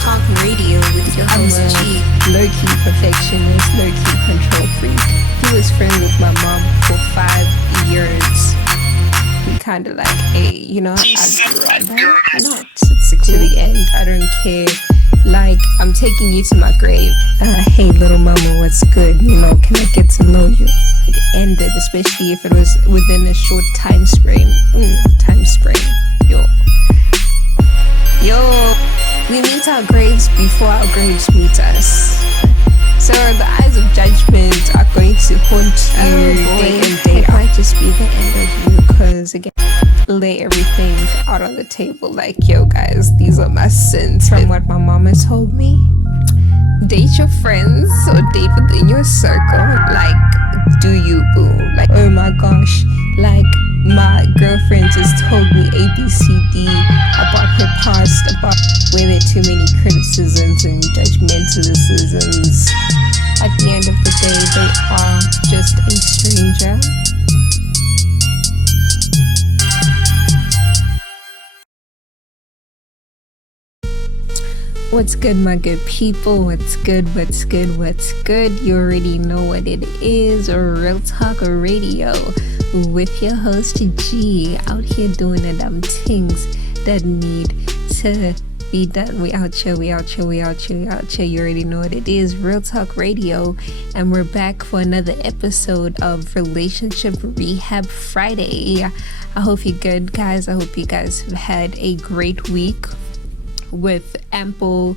Talk Radio with your I'm host a G. low-key perfectionist, low-key control freak. He was friends with my mom for 5 years. We kind of like, hey, I'd rather not. It's to the end. I don't care. Like, I'm taking you to my grave. Hey, little mama, what's good? Can I get to know you? It ended, especially if it was within a short time frame. Yo, we meet our graves before our graves meet us. So the eyes of judgment are going to haunt you day in, day out. It might just be the end of you, because again, lay everything out on the table like, yo guys, these are my sins. From what my mama told me, date your friends or date within your circle. Like, do you, boo? Like, oh my gosh, like my girlfriend just told me ABCD about her past, about where there are too many criticisms and judgmentalisms. At the end of the day, they are just a stranger. What's good, my good people? What's good? You already know what it is. Real Talk Radio with your host G, out here doing the damn things that need to be done. We out here. You already know what it is. Real Talk Radio, and we're back for another episode of Relationship Rehab Friday. I hope you're good, guys. I hope you guys have had a great week with ample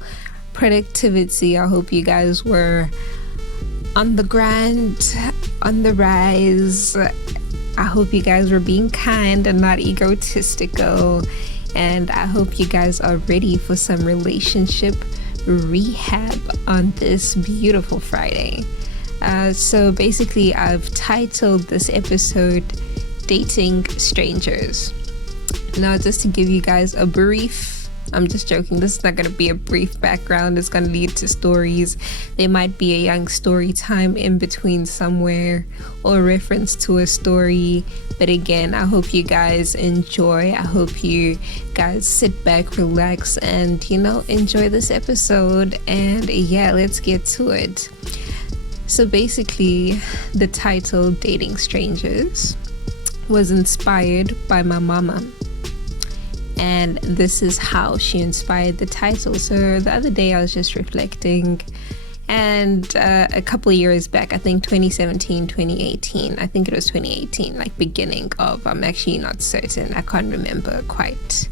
productivity. I hope you guys were on the grind, on the rise. I hope you guys were being kind and not egotistical. And I hope you guys are ready for some relationship rehab on this beautiful Friday. So basically, I've titled this episode Dating Strangers. Now, just to give you guys a brief, I'm just joking, this is not going to be a brief background. It's going to lead to stories. There might be a young story time in between somewhere, or reference to a story. But again, I hope you guys enjoy. I hope you guys sit back, relax, and enjoy this episode. And yeah, let's get to it. So basically, the title Dating Strangers was inspired by my mama. And this is how she inspired the title. So the other day I was just reflecting, and a couple of years back, I think 2017, 2018, I think it was 2018, like beginning of, I'm actually not certain, I can't remember quite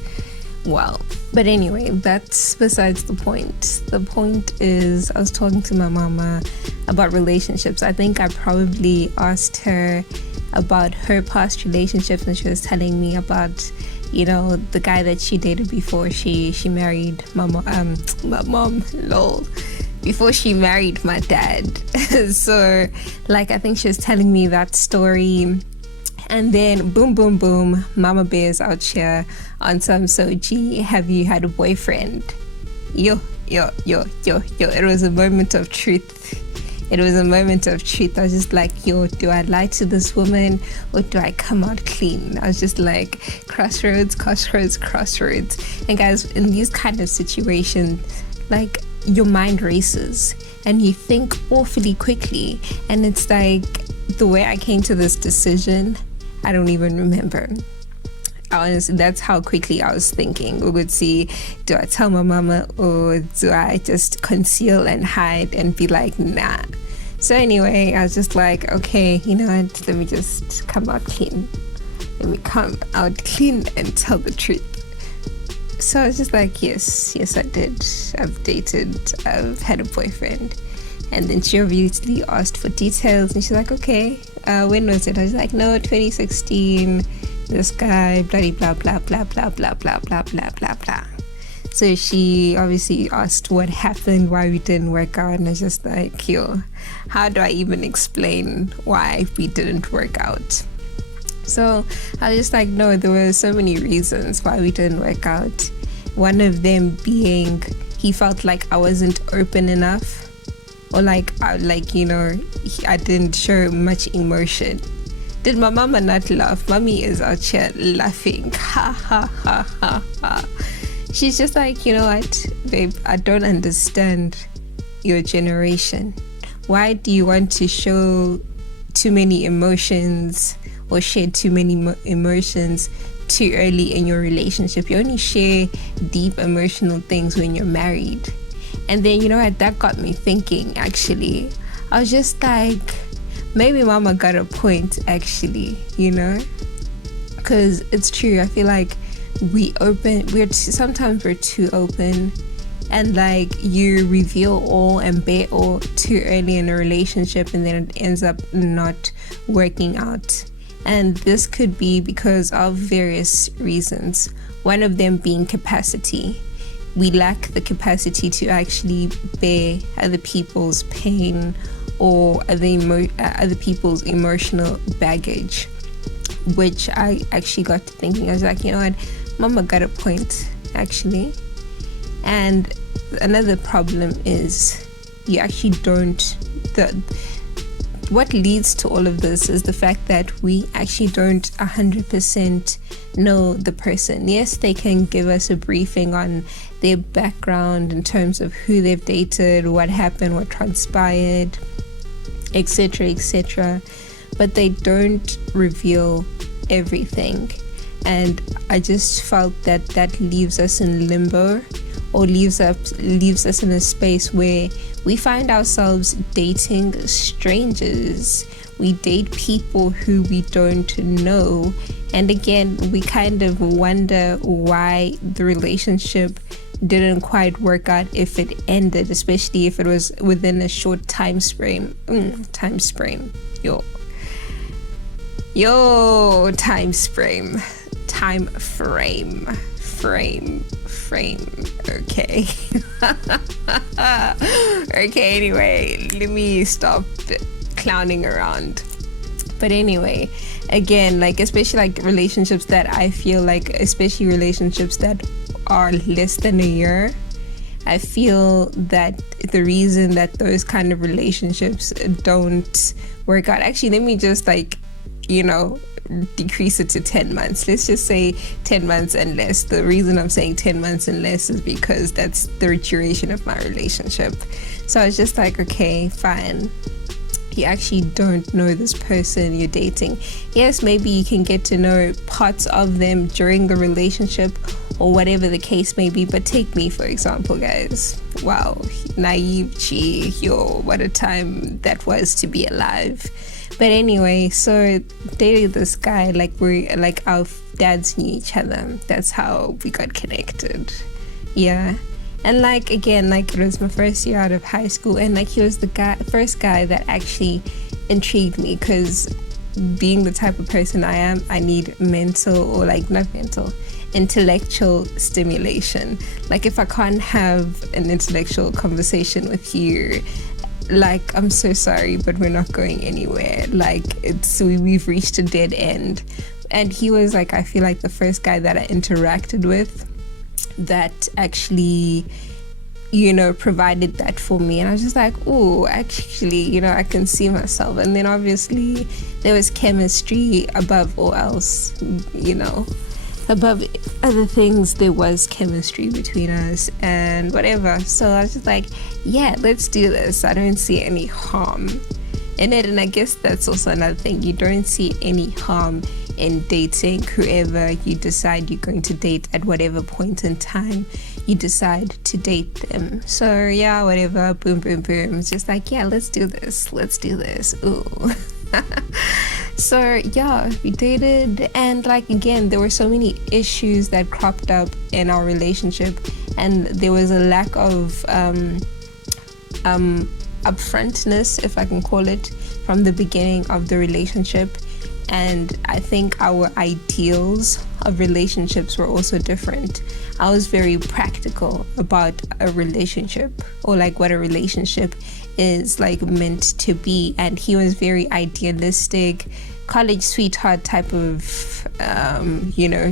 well. But anyway, that's besides the point. The point is, I was talking to my mama about relationships. I think I probably asked her about her past relationships, and she was telling me about the guy that she dated before she married my mom, lol, before she married my dad. So like, I think she was telling me that story, and then boom, Mama Bear's out here on some, so G, have you had a boyfriend? Yo, it was a moment of truth. I was just like, yo, do I lie to this woman, or do I come out clean? I was just like, crossroads. And guys, in these kind of situations, like, your mind races and you think awfully quickly. And it's like, the way I came to this decision, I don't even remember. Honestly, that's how quickly I was thinking. We would see, do I tell my mama, or do I just conceal and hide and be like, nah? So anyway, I was just like, okay, let me just come out clean. Let me come out clean and tell the truth. So I was just like, yes, I did. I've dated, I've had a boyfriend. And then she obviously asked for details, and she's like, okay, when was it? I was like, no, 2016. This guy, blah blah blah blah blah blah blah blah blah blah blah. So she obviously asked what happened, why we didn't work out, and I was just like, yo, how do I even explain why we didn't work out? So I was just like, no, there were so many reasons why we didn't work out. One of them being, he felt like I wasn't open enough, or like I didn't show much emotion. Did my mama not laugh? Mommy is out here laughing. Ha ha ha ha ha. she's just like, you know what, babe, I don't understand your generation. Why do you want to show too many emotions or share too many emotions too early in your relationship? You only share deep emotional things when you're married. And then, you know what, that got me thinking, actually. I was just like, maybe mama got a point, actually, you know? Because it's true. I feel like sometimes we're too open, and like you reveal all and bare all too early in a relationship, and then it ends up not working out. And this could be because of various reasons. One of them being capacity. We lack the capacity to actually bear other people's pain or other people's emotional baggage, which I actually got to thinking. I was like, you know what, mama got a point, actually. And another problem is you actually what leads to all of this is the fact that we actually don't 100% know the person. Yes, they can give us a briefing on their background in terms of who they've dated, what happened, what transpired, etc., but they don't reveal everything. And I just felt that leaves us in limbo, or leaves us in a space where we find ourselves dating strangers. We date people who we don't know, and again, we kind of wonder why the relationship didn't quite work out if it ended, especially if it was within a short time frame. Time frame. Okay. Okay, anyway, let me stop clowning around. But anyway, again, like, especially like relationships that I feel like, especially relationships that are less than a year, I feel that the reason that those kind of relationships don't work out, actually, let me just like, you know, decrease it to 10 months. Let's just say 10 months and less. The reason I'm saying 10 months and less is because that's the duration of my relationship. So I was just like, okay, fine. You actually don't know this person you're dating. Yes, maybe you can get to know parts of them during the relationship or whatever the case may be, but take me for example, guys. Wow, naive, what a time that was to be alive. But anyway, so dated this guy, like our dads knew each other. That's how we got connected. Yeah. And like, again, like, it was my first year out of high school, and like, he was the first guy that actually intrigued me, because being the type of person I am, I need intellectual stimulation. Like, if I can't have an intellectual conversation with you, like, I'm so sorry, but we're not going anywhere. Like, we've reached a dead end. And he was like, I feel like the first guy that I interacted with that actually, you know, provided that for me. And I was just like, oh, actually, you know, I can see myself. And then obviously there was chemistry above all else, you know. Above other things, there was chemistry between us and whatever. So I was just like, yeah, let's do this. I don't see any harm in it. And I guess that's also another thing. You don't see any harm in dating whoever you decide you're going to date at whatever point in time you decide to date them. So yeah, whatever, boom, boom, boom. It's just like, yeah, let's do this. Ooh. So yeah, we dated, and like, again, there were so many issues that cropped up in our relationship, and there was a lack of upfrontness, if I can call it, from the beginning of the relationship. And I think our ideals of relationships were also different. I was very practical about a relationship, or like what a relationship is like meant to be, and he was very idealistic, college sweetheart type of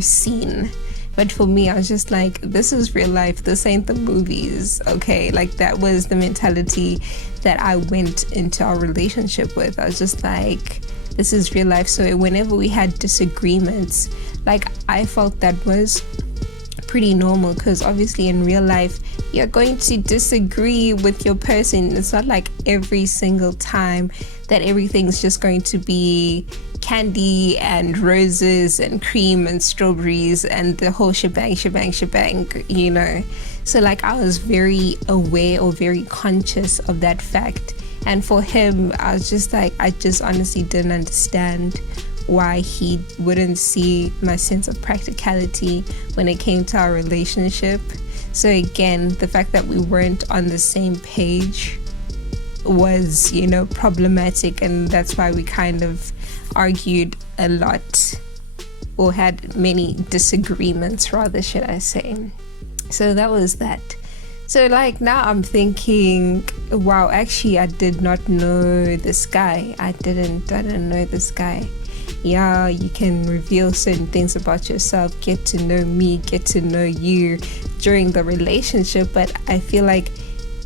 scene. But for me, I was just like, this is real life, this ain't the movies. Okay, like, that was the mentality that I went into our relationship with. I was just like, this is real life. So whenever we had disagreements, like, I felt that was pretty normal, because obviously in real life you're going to disagree with your person. It's not like every single time that everything's just going to be candy and roses and cream and strawberries and the whole shebang, you know. So like I was very aware or very conscious of that fact. And for him, I was just like, I just honestly didn't understand why he wouldn't see my sense of practicality when it came to our relationship. So again, the fact that we weren't on the same page was, you know, problematic, and that's why we kind of argued a lot, or had many disagreements rather, should I say. So that was that. So like now I'm thinking, wow, actually I did not know this guy. I didn't know this guy. Yeah, you can reveal certain things about yourself, get to know me, get to know you during the relationship, but I feel like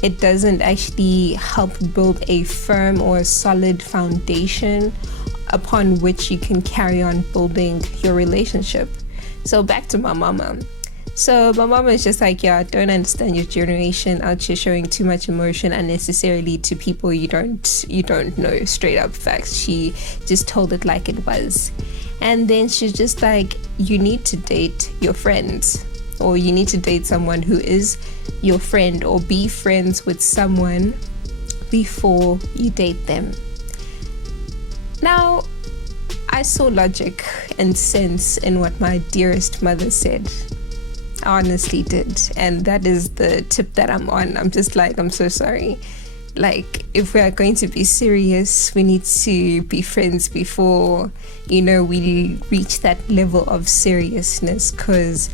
it doesn't actually help build a firm or a solid foundation upon which you can carry on building your relationship. So back to my mama. So my mama is just like, yeah, I don't understand your generation out here showing too much emotion unnecessarily to people you don't know. Straight up facts. She just told it like it was. And then she's just like, you need to date your friends, or you need to date someone who is your friend, or be friends with someone before you date them. Now, I saw logic and sense in what my dearest mother said. I honestly did. And that is the tip that I'm on. I'm just like, I'm so sorry. Like, if we are going to be serious, we need to be friends before, you know, we reach that level of seriousness. Because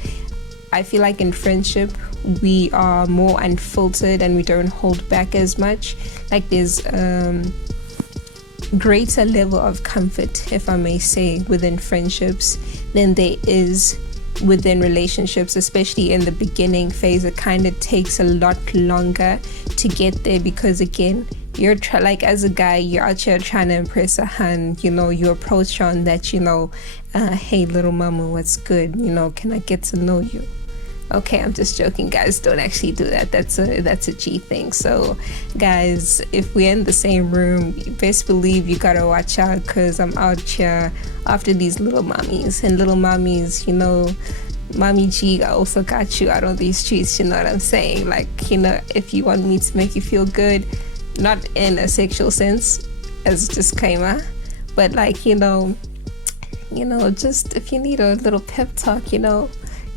I feel like in friendship, we are more unfiltered and we don't hold back as much. Like there's greater level of comfort, if I may say, within friendships than there is within relationships, especially in the beginning phase. It kind of takes a lot longer to get there, because again, you're like as a guy, you're out here trying to impress a hun, you know, you approach her on that, you know, hey little mama, what's good, you know, can I get to know you? Okay, I'm just joking, guys. Don't actually do that. That's a G thing. So, guys, if we're in the same room, you best believe you gotta watch out, because I'm out here after these little mommies. And little mommies, you know, Mommy G, I also got you out on these streets. You know what I'm saying? Like, you know, if you want me to make you feel good, not in a sexual sense, as a disclaimer, but like, you know, just if you need a little pep talk, you know,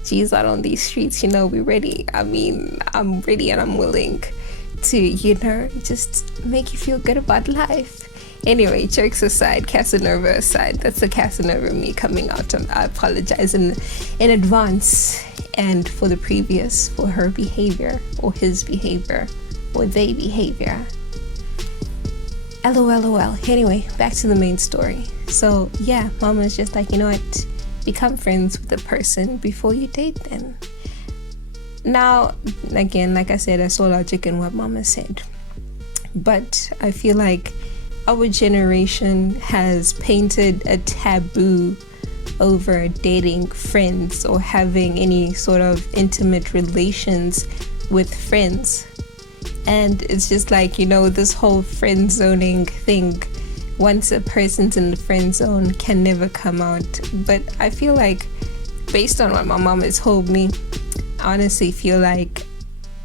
G's out on these streets, you know, we ready. I mean, I'm ready and I'm willing to, you know, just make you feel good about life. Anyway, jokes aside, Casanova aside, that's the Casanova me coming out. I apologize in advance and for the previous, for her behavior or his behavior or their behavior. LOL. Anyway, back to the main story. So yeah, Mama's just like, you know what? Become friends with the person before you date them. Now, again, like I said, I saw logic in what Mama said. But I feel like our generation has painted a taboo over dating friends or having any sort of intimate relations with friends. And it's just like, you know, this whole friend zoning thing. Once a person's in the friend zone, can never come out. But I feel like, based on what my mom has told me, I honestly feel like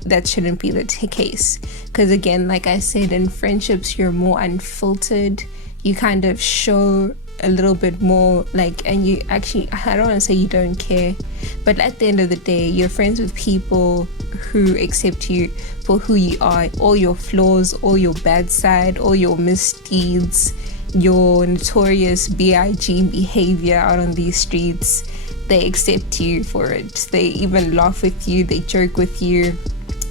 that shouldn't be the case. Because again, like I said, in friendships, you're more unfiltered. You kind of show a little bit more, like, and you actually, I don't want to say you don't care, but at the end of the day, you're friends with people who accept you for who you are, all your flaws, all your bad side, all your misdeeds, your notorious BIG behavior out on these streets. They accept you for it. They even laugh with you, they joke with you.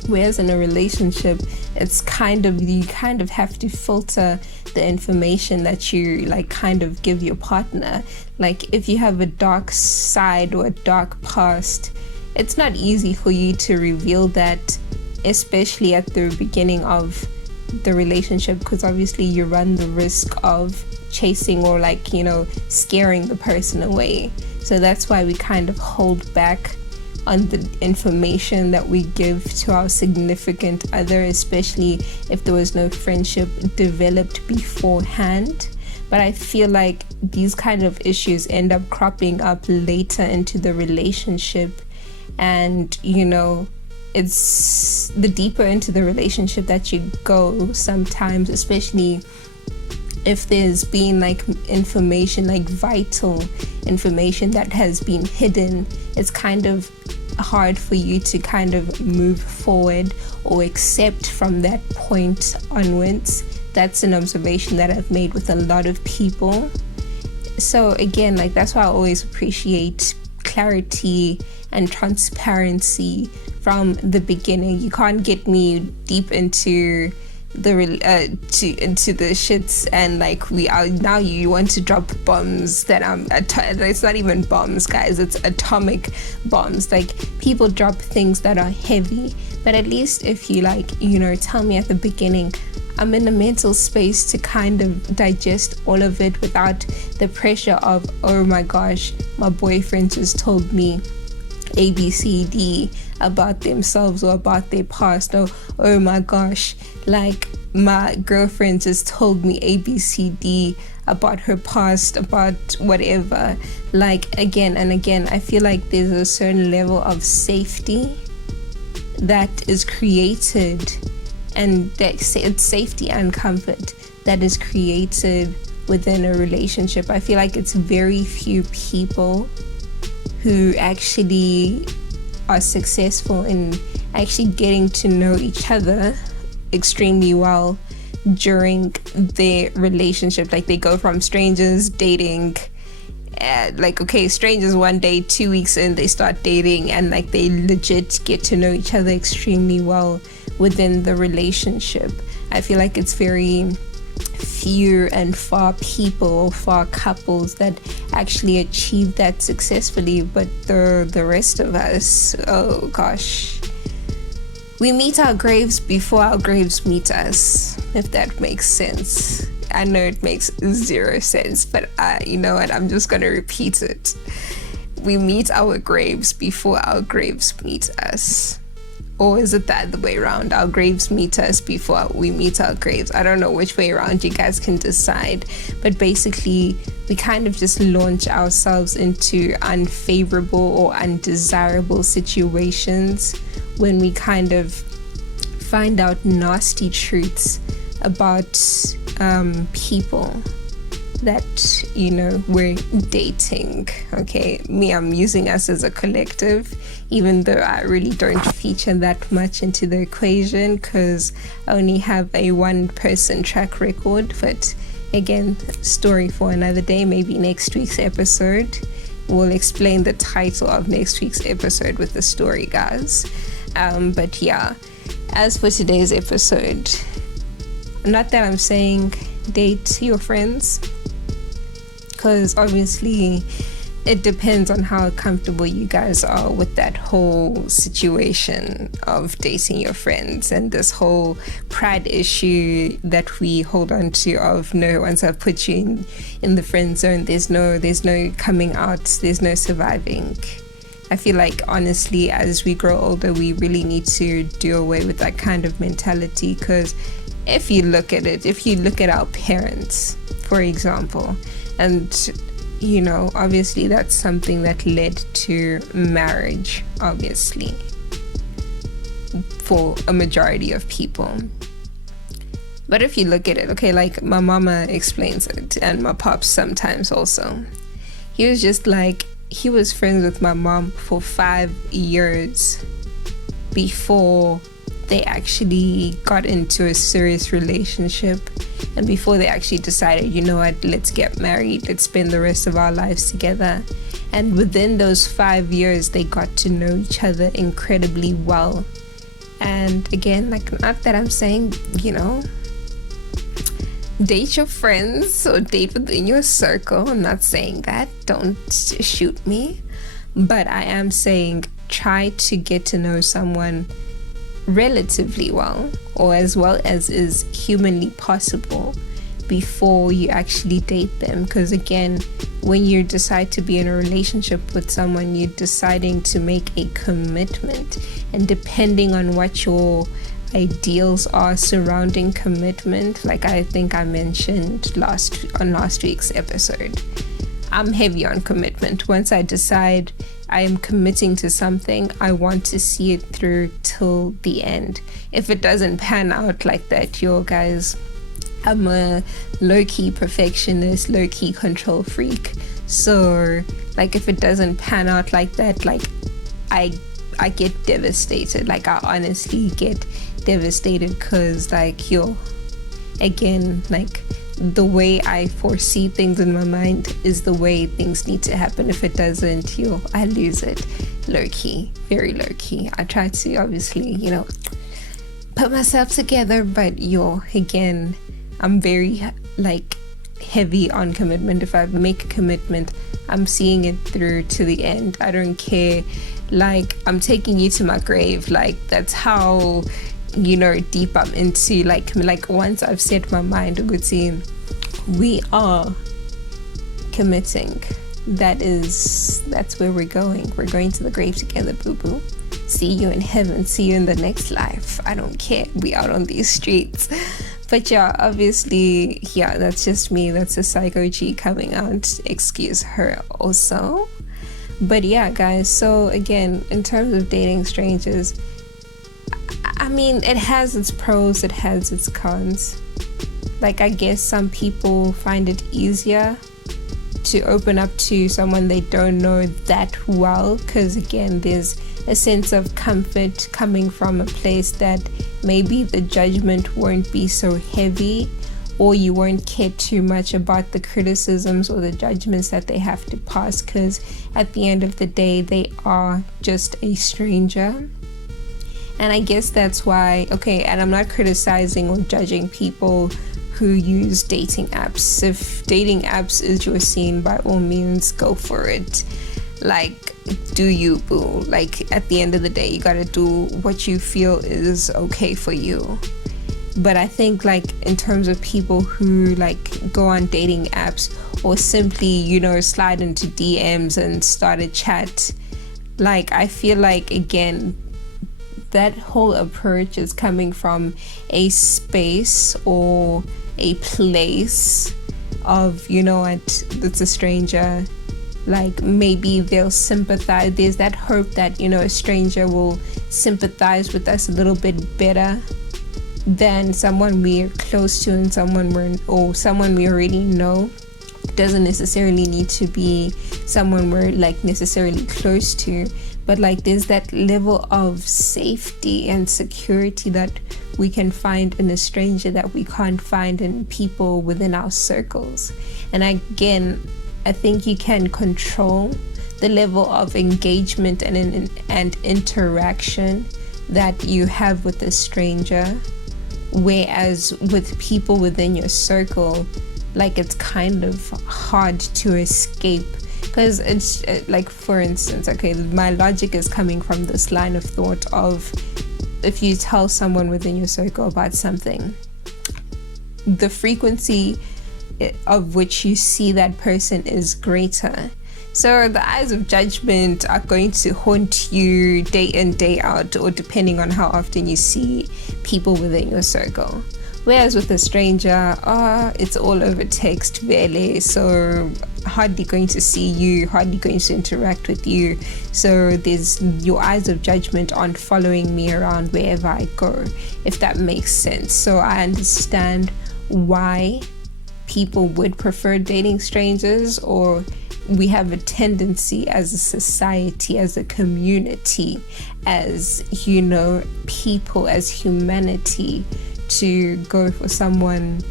Whereas in a relationship, it's you kind of have to filter the information that you like kind of give your partner. Like if you have a dark side or a dark past, it's not easy for you to reveal that, especially at the beginning of the relationship, because obviously you run the risk of chasing or scaring the person away. So that's why we kind of hold back on the information that we give to our significant other, especially if there was no friendship developed beforehand. But I feel like these kind of issues end up cropping up later into the relationship. And, you know, it's the deeper into the relationship that you go sometimes, especially if there's been like information, like vital information that has been hidden, it's kind of hard for you to kind of move forward or accept from that point onwards. That's an observation that I've made with a lot of people. So again, like that's why I always appreciate clarity and transparency from the beginning. You can't get me deep into the into the shits and like we are now you want to drop bombs that it's not even bombs, guys, it's atomic bombs. Like people drop things that are heavy, but at least if you like, you know, tell me at the beginning, I'm in a mental space to kind of digest all of it without the pressure of, oh my gosh, my boyfriend just told me ABCD about themselves or about their past. Oh my gosh, like my girlfriend just told me ABCD about her past, about whatever. Like again and again, I feel like there's a certain level of safety that is created, and it's safety and comfort that is created within a relationship. I feel like it's very few people who actually are successful in actually getting to know each other extremely well during their relationship. Like they go from strangers dating, like okay, strangers one day, 2 weeks in they start dating, and like they legit get to know each other extremely well within the relationship. I feel like it's very few and far people or far couples that actually achieve that successfully. But the rest of us, oh gosh, we meet our graves before our graves meet us, if that makes sense. I know it makes zero sense, but you know what, I'm just gonna repeat it. We meet our graves before our graves meet us. Or is it the other way around? Our graves meet us before we meet our graves. I don't know which way around, you guys can decide. But basically, we kind of just launch ourselves into unfavorable or undesirable situations when we kind of find out nasty truths about people that, you know, we're dating. Okay, I'm using us as a collective, even though I really don't feature that much into the equation because I only have a one-person track record. But again, story for another day. Maybe next week's episode we'll explain the title of next week's episode with the story, guys. But yeah, as for today's episode, not that I'm saying date your friends, because obviously it depends on how comfortable you guys are with that whole situation of dating your friends and this whole pride issue that we hold on to of, no, once I've put you in the friend zone, there's no coming out, there's no surviving. I feel like honestly, as we grow older, we really need to do away with that kind of mentality, because if you look at it, if you look at our parents, for example, and you know, obviously that's something that led to marriage, obviously, for a majority of people. But if you look at it, okay, like my mama explains it, and my pops sometimes also. He was just like, he was friends with my mom for 5 years before they actually got into a serious relationship, and before they actually decided, you know what, let's get married, let's spend the rest of our lives together. And within those 5 years, they got to know each other incredibly well. And again, like, not that I'm saying, you know, date your friends or date within your circle. I'm not saying that, don't shoot me. But I am saying try to get to know someone relatively well, or as well as is humanly possible, before you actually date them. Because again, when you decide to be in a relationship with someone, you're deciding to make a commitment, and depending on what your ideals are surrounding commitment, like I think I mentioned on last week's episode, I'm heavy on commitment. Once I decide I am committing to something, I want to see it through till the end. If it doesn't pan out like that, yo guys, I'm a low-key perfectionist, low-key control freak. So like if it doesn't pan out like that, like I get devastated. Like I honestly get devastated, because like again, like the way I foresee things in my mind is the way things need to happen. If it doesn't, I lose it. Low-key, very low-key. I try to obviously, put myself together, but again, I'm very like heavy on commitment. If I make a commitment, I'm seeing it through to the end. I don't care. Like I'm taking you to my grave. Like that's how deep I'm into like once I've set my mind, we are committing. That's where we're going. We're going to the grave together, boo-boo. See you in heaven, see you in the next life. I don't care. We out on these streets. But obviously, that's just me. That's a psycho G coming out. Excuse her also. But guys, so again, in terms of dating strangers, I mean, it has its pros, it has its cons. Like, I guess some people find it easier to open up to someone they don't know that well, because again, there's a sense of comfort coming from a place that maybe the judgment won't be so heavy, or you won't care too much about the criticisms or the judgments that they have to pass, because at the end of the day, they are just a stranger. And I guess that's why, and I'm not criticizing or judging people who use dating apps. If dating apps is your scene, by all means, go for it. Like, do you, boo. Like, at the end of the day, you gotta do what you feel is okay for you. But I think, like, in terms of people who, like, go on dating apps or simply, slide into DMs and start a chat, like, I feel like, again, that whole approach is coming from a space or a place of, it's a stranger. Like, maybe they'll sympathize. There's that hope that, a stranger will sympathize with us a little bit better than someone we're close to, and someone we already know. Doesn't necessarily need to be someone we're like necessarily close to, but like there's that level of safety and security that we can find in a stranger that we can't find in people within our circles. And again, I think you can control the level of engagement and interaction that you have with a stranger, whereas with people within your circle, like it's kind of hard to escape, because it's like, for instance, my logic is coming from this line of thought of, if you tell someone within your circle about something, the frequency of which you see that person is greater. So the eyes of judgment are going to haunt you day in, day out, or depending on how often you see people within your circle. Whereas with a stranger, it's all over text, barely, so hardly going to see you, hardly going to interact with you. So there's your eyes of judgment aren't following me around wherever I go, if that makes sense. So I understand why people would prefer dating strangers, or we have a tendency as a society, as a community, as people, as humanity, to go for someone,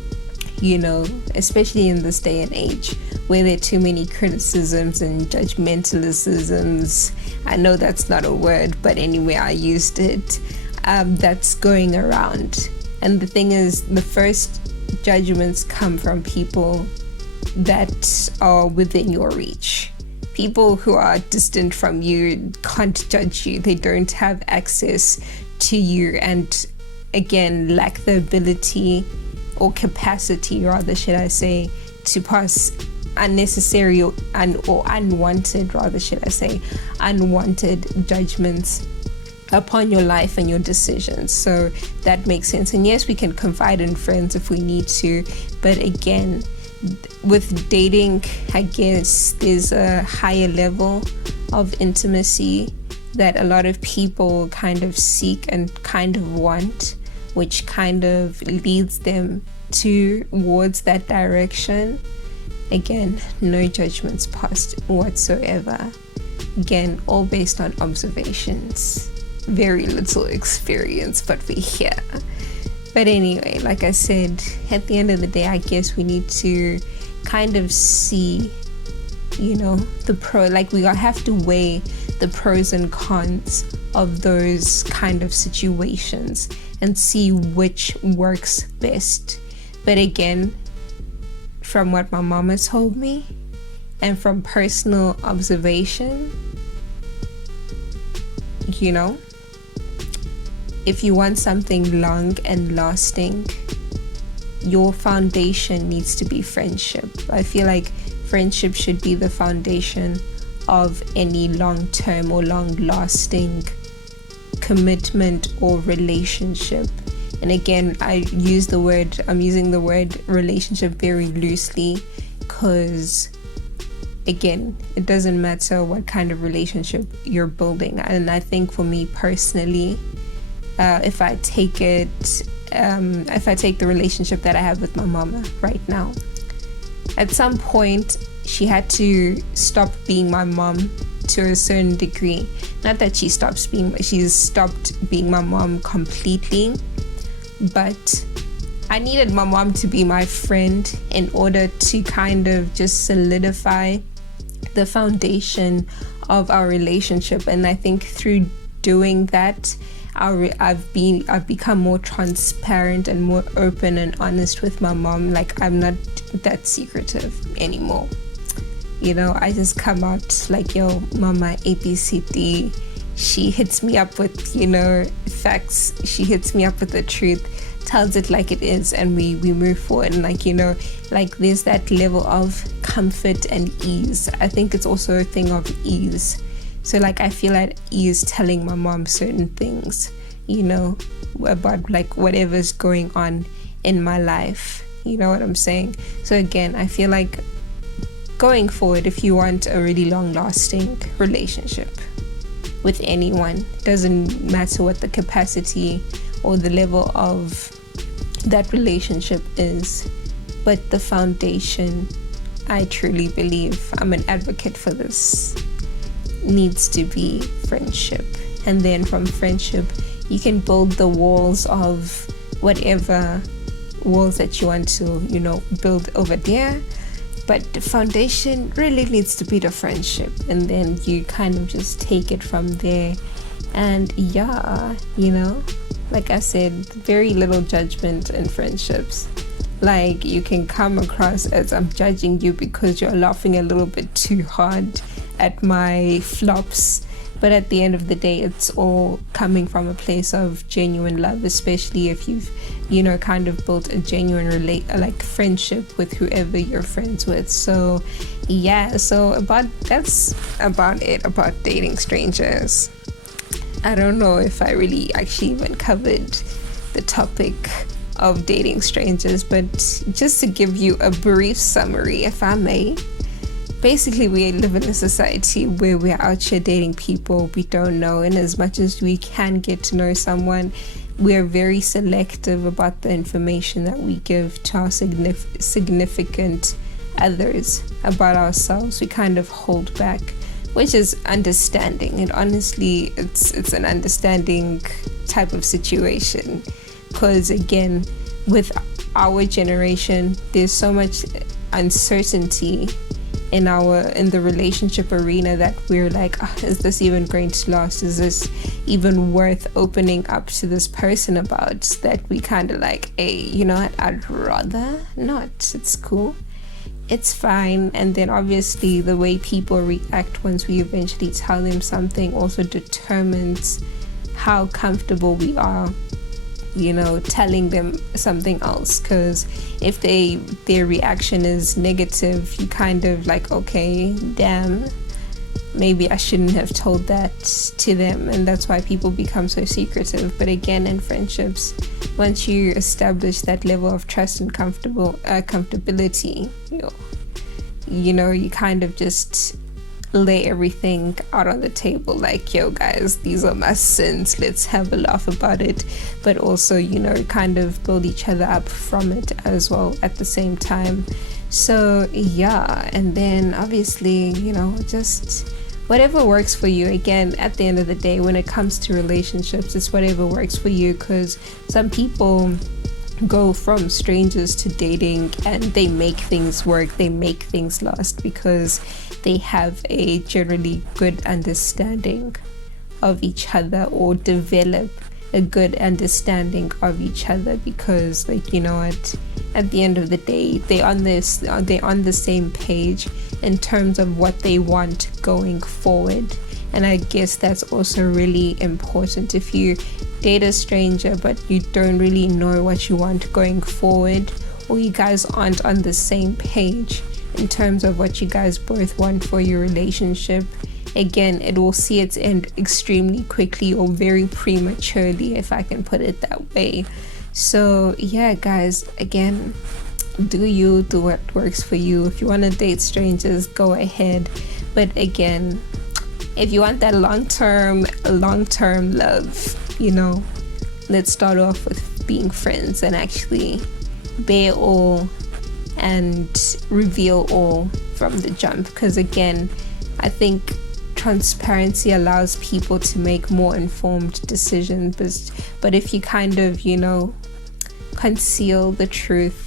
especially in this day and age where there are too many criticisms and judgmentalisms. I know that's not a word, but anyway, I used it. That's going around. And the thing is, the first judgments come from people that are within your reach. People who are distant from you can't judge you. They don't have access to you, and again, lack the ability or capacity rather, should I say, to pass unnecessary or unwanted, rather should I say, unwanted judgments upon your life and your decisions. So that makes sense. And yes, we can confide in friends if we need to, but again, with dating, I guess there's a higher level of intimacy that a lot of people kind of seek and kind of want, which kind of leads them towards that direction. Again, no judgments passed whatsoever. Again, all based on observations. Very little experience, but we're here. But anyway, like I said, at the end of the day, I guess we need to kind of see, we have to weigh the pros and cons of those kind of situations and see which works best. But again, from what my mama told me and from personal observation, if you want something long and lasting, your foundation needs to be friendship. I feel like friendship should be the foundation of any long-term or long-lasting commitment or relationship. And again, I'm using the word relationship very loosely, because again, it doesn't matter what kind of relationship you're building. And I think for me personally, if I take the relationship that I have with my mama right now, at some point she had to stop being my mom to a certain degree. Not that she's stopped being my mom completely, but I needed my mom to be my friend in order to kind of just solidify the foundation of our relationship. And I think through doing that, I've become more transparent and more open and honest with my mom. Like, I'm not that secretive anymore. I just come out like, yo, mama, ABCD. She hits me up with, facts. She hits me up with the truth, tells it like it is, and we move forward. And there's that level of comfort and ease. I think it's also a thing of ease. So I feel at ease telling my mom certain things, about whatever's going on in my life. You know what I'm saying? So again, I feel like going forward, if you want a really long-lasting relationship with anyone, doesn't matter what the capacity or the level of that relationship is, but the foundation, I truly believe, I'm an advocate for this, needs to be friendship. And then from friendship, you can build the walls of whatever walls that you want to, build over there. But the foundation really needs to be the friendship. And then you kind of just take it from there. And like I said, very little judgment in friendships. You can come across as I'm judging you because you're laughing a little bit too hard at my flops. But at the end of the day, it's all coming from a place of genuine love, especially if you've, kind of built a genuine friendship with whoever you're friends with. So that's about it about dating strangers. I don't know if I really actually even covered the topic of dating strangers, but just to give you a brief summary, if I may. Basically, we live in a society where we're out here dating people we don't know, and as much as we can get to know someone, we're very selective about the information that we give to our significant others about ourselves. We kind of hold back, which is understanding. And honestly, it's an understanding type of situation, because again, with our generation, there's so much uncertainty in the relationship arena that we're like, is this even going to last? Is this even worth opening up to this person about? That we kind of like, hey, you know what, I'd rather not. It's cool, it's fine. And then obviously the way people react once we eventually tell them something also determines how comfortable we are telling them something else, because if their reaction is negative, you kind of like, okay, damn, maybe I shouldn't have told that to them. And that's why people become so secretive. But again, in friendships, once you establish that level of trust and comfortability, you kind of just lay everything out on the table, like, yo guys, these are my sins, let's have a laugh about it, but also kind of build each other up from it as well at the same time. So yeah, and then obviously just whatever works for you. Again, at the end of the day, when it comes to relationships, it's whatever works for you, because some people go from strangers to dating and they make things work, they make things last, because they have a generally good understanding of each other, or develop a good understanding of each other, because at the end of the day, they're on the same page in terms of what they want going forward. And I guess that's also really important. If you date a stranger but you don't really know what you want going forward, or you guys aren't on the same page in terms of what you guys both want for your relationship, again, it will see its end extremely quickly, or very prematurely, if I can put it that way. So yeah, guys, again, do what works for you. If you want to date strangers, go ahead. But again, if you want that long-term love, let's start off with being friends and actually bear all and reveal all from the jump. Because again, I think transparency allows people to make more informed decisions, but if you kind of conceal the truth,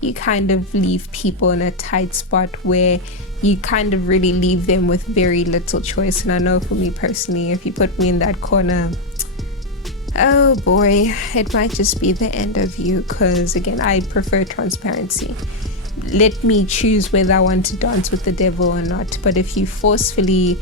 you kind of leave people in a tight spot where you kind of really leave them with very little choice. And I know for me personally, if you put me in that corner, oh boy, it might just be the end of you. Because again, I prefer transparency. Let me choose whether I want to dance with the devil or not. But if you forcefully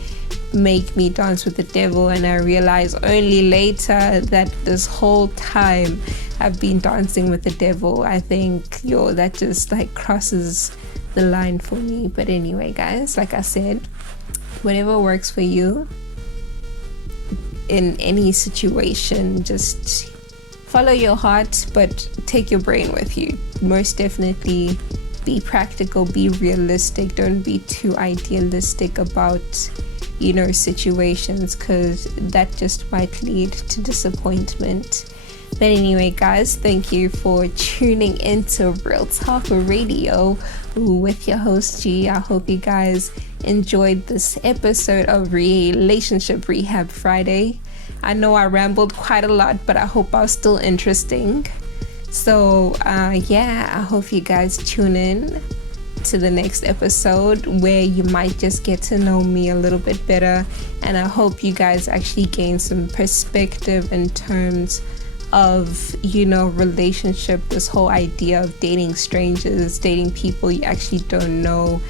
make me dance with the devil and I realize only later that this whole time I've been dancing with the devil, I think that just like crosses the line for me. But anyway, guys, like I said, whatever works for you in any situation, just follow your heart, but take your brain with you. Most definitely be practical, be realistic, don't be too idealistic about situations, because that just might lead to disappointment. But anyway, guys, thank you for tuning into Real Talk Radio with your host G. I hope you guys enjoyed this episode of Relationship Rehab Friday. I know I rambled quite a lot, but I hope I was still interesting. So yeah, I hope you guys tune in to the next episode, where you might just get to know me a little bit better, and I hope you guys actually gain some perspective in terms of relationship, this whole idea of dating strangers, dating people you actually don't know.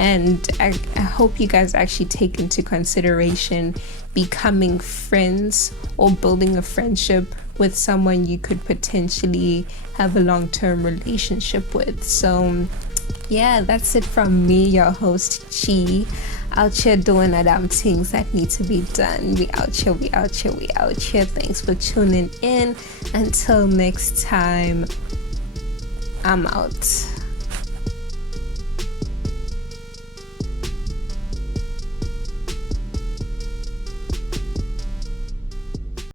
And I hope you guys actually take into consideration becoming friends or building a friendship with someone you could potentially have a long-term relationship with. So yeah, that's it from me, your host Chi, out here doing the damn things that need to be done. We out here. Thanks for tuning in. Until next time, I'm out.